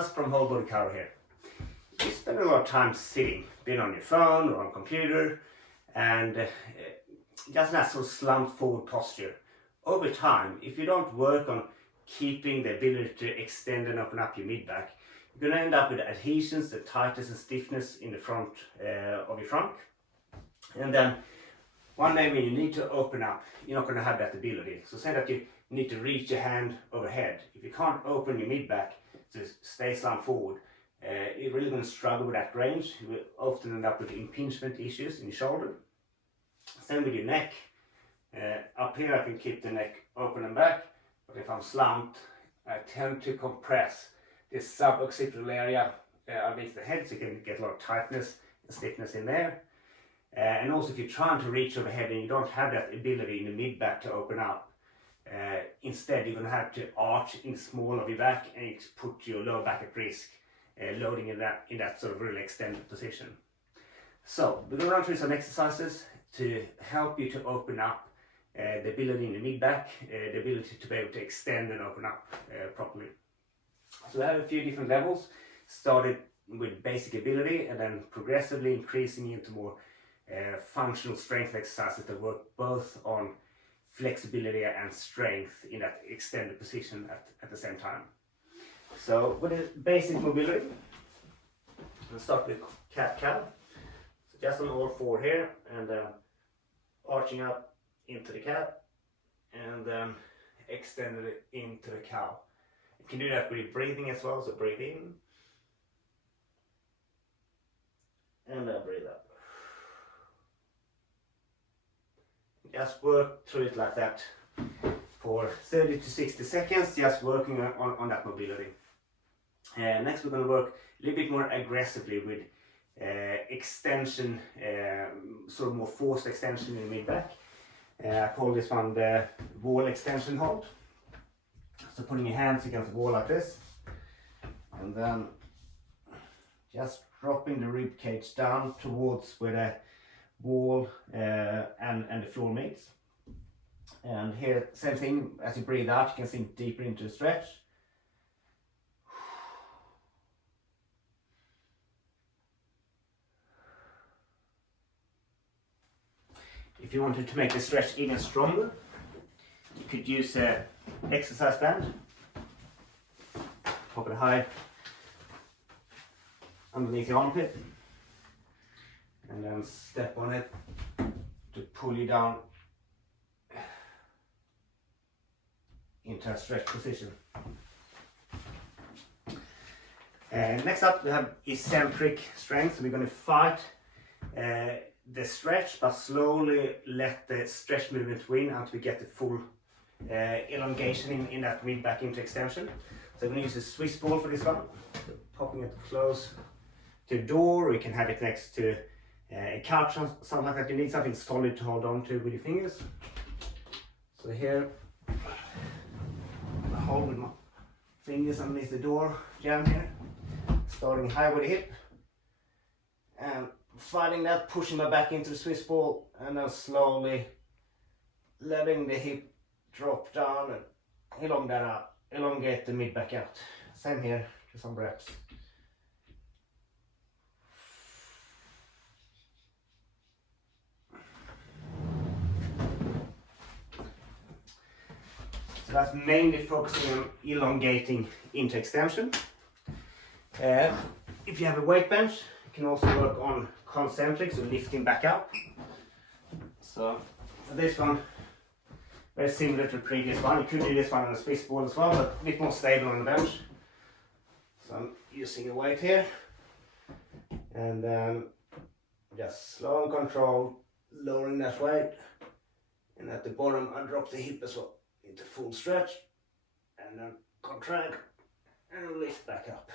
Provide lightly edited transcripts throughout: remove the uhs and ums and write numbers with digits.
exercise from whole body carry here. You spend a lot of time sitting, being on your phone or on computer, and just that sort of slumped forward posture. Over time, if you don't work on keeping the ability to extend and open up your mid-back, you're going to end up with adhesions, the tightness and stiffness in the front of your trunk. And then one day when you need to open up, you're not going to have that ability. So say that you need to reach your hand overhead. If you can't open your mid-back to stay slumped forward, you're really going to struggle with that range. You will often end up with impingement issues in your shoulder. Same with your neck. Up here I can keep the neck open and back, but if I'm slumped, I tend to compress this suboccipital area underneath the head, so you can get a lot of tightness and stiffness in there. And also if you're trying to reach overhead and you don't have that ability in the mid-back to open up, instead you're going to have to arch in the small of your back and you put your lower back at risk, loading in that sort of really extended position. So we're going to run through some exercises to help you to open up the ability in the mid-back, the ability to be able to extend and open up properly. So we have a few different levels, started with basic ability and then progressively increasing into more functional strength exercises that work both on flexibility and strength in that extended position at the same time. So with the basic mobility, we'll start with cat-cow. So just on all four here and then arching up into the cat and then extended it into the cow. You can do that with breathing as well, so breathe in and then breathe out. Just work through it like that for 30 to 60 seconds, just working on that mobility. Next we're going to work a little bit more aggressively with extension, sort of more forced extension in the mid-back. I call this one the wall extension hold. So putting your hands against the wall like this, and then just dropping the rib cage down towards where the wall and the floor meets. And here, same thing, as you breathe out, you can sink deeper into the stretch. If you wanted to make the stretch even stronger, you could use an exercise band. Pop it high underneath your armpit and then step on it to pull you down into a stretch position. Next up we have eccentric strength. So we're going to fight the stretch, but slowly let the stretch movement win until we get the full elongation in that mid-back into extension. So I'm going to use a Swiss ball for this one. So popping it close to the door, or you can have it next to a couch or something like that. You need something solid to hold on to with your fingers. So here, I hold with my fingers underneath the door jamb here, starting high with the hip, and fighting that, pushing my back into the Swiss ball, and then slowly letting the hip drop down and elongate the mid back out. Same here, just some reps. So that's mainly focusing on elongating into extension. If you have a weight bench, you can also work on concentric, so lifting back up. So for this one, very similar to the previous one. You could do this one on a Swiss ball as well, but a bit more stable on the bench. So I'm using a weight here, and then just slow and controlled, lowering that weight, and at the bottom I drop the hip as well into full stretch, and then contract and lift back up.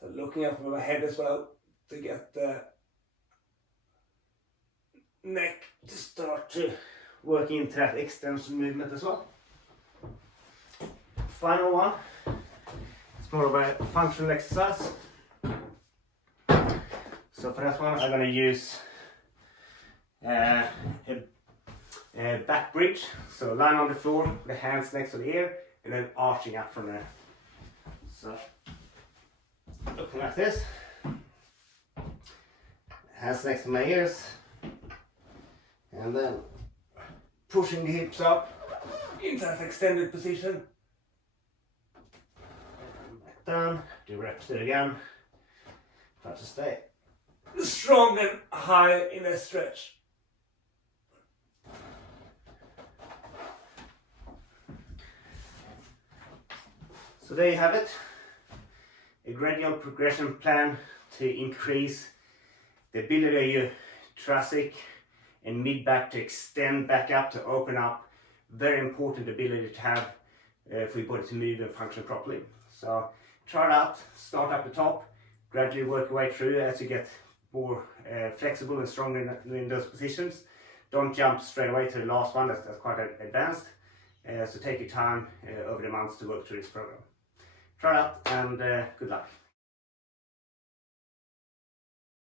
So looking up with my head as well to get the neck to start to work into that extension movement as well. Final one, it's more of a functional exercise. So for that one I'm going to use a back bridge. So lying on the floor, the hands next to the ear, and then arching up from there. So looking like this, hands next to my ears, and then pushing the hips up into that extended position. And back down, do reps it again. Try to stay strong and high in a stretch. So there you have it, a gradual progression plan to increase the ability of your thoracic and mid back to extend back up, to open up. Very important ability to have for your body to move and function properly. So try it out, start at the top, gradually work your way through as you get more flexible and stronger in those positions. Don't jump straight away to the last one, that's quite advanced. So take your time over the months to work through this program. Try it out and good luck.